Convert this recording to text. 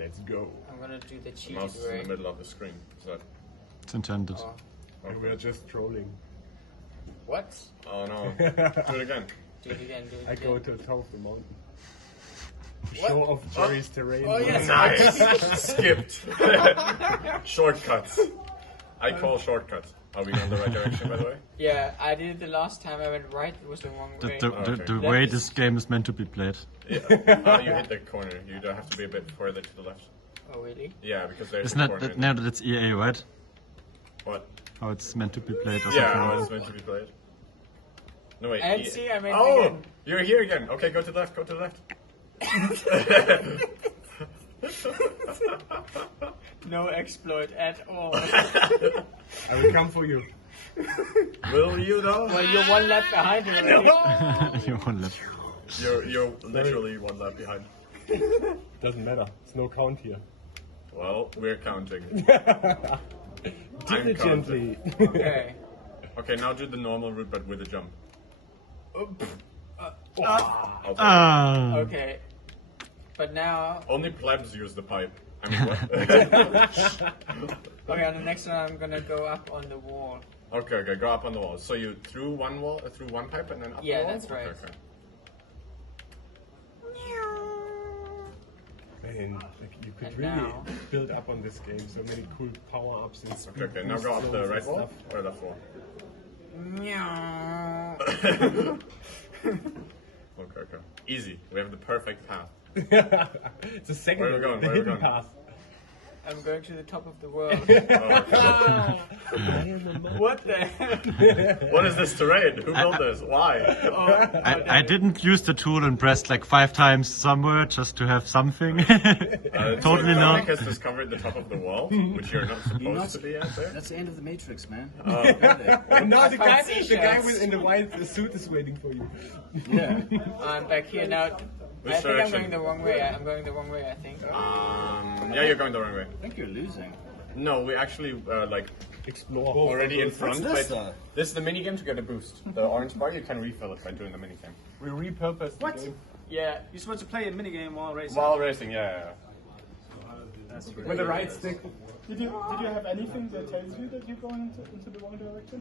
Let's go. I'm gonna do the The cheated mouse is in way. the middle of the screen. So, It's intended. Oh. And we are just trolling. What? oh no. Do it again. Do it again. Do it I again. go to the top of the mountain. What? Show off Jerry's terrain. Oh yes. Nice. Skipped. Shortcuts. I call shortcuts. Are we going the right direction, by the way? Yeah, I did it the last time. I went right. It was the wrong way. The Okay. way this game is meant to be played. Yeah. You hit the corner. You don't have to be a bit further to the left. Oh really? Yeah, because there's Isn't a that, corner. that now that it's EA, right? What? How it's meant to be played or Yeah, something. how it's meant to be played. No wait. And see, I meant Oh, again. you're here again. Okay, go to the left. Go to the left. No exploit at all. I will come for you. Will you though? Well, you're one lap behind already. You won't let. You're literally one lap behind. Doesn't matter. It's no count here. Well, we're counting. Diligently. Okay. Okay, now do the normal route but with a jump. I'll take it. Okay. But now, Only plebs use the pipe. I mean, what? okay, on the next one, I'm gonna go up on the wall. Okay, go up on the wall. So you through one wall, through one pipe, and then up Yeah, the wall. that's right. Okay. Man, like, you could And really now- build up on this game. So many cool power-ups and speed Okay, now go up boost the zones right and wall stuff. or left wall. Meow. Okay. Easy. We have the perfect path. It's the second, Where are we going? the Where are we hidden going? path. I'm going to the top of the world. Oh, What the hell? what is this terrain? Who built this? Why? I didn't use the tool and pressed like 5 times somewhere just to have something. Totally so not. Dominic has discovered the top of the wall, which you're not supposed to be at there. That's the end of the Matrix, man. And now the guy seashells. in the white suit is waiting for you. Yeah. I'm back here now. Which I think I'm direction? going the wrong way. I'm going the wrong way, I think. Yeah, you're going the wrong way. I think you're losing. No, we actually like Explore. already in front. What's this, but this is the minigame to get a boost. The orange bar, you can refill it by doing the minigame. We repurposed the game. Yeah. You're supposed to play a minigame while racing. While racing, yeah. That's With the right stick. Did you have anything that tells you that you're going into the wrong direction?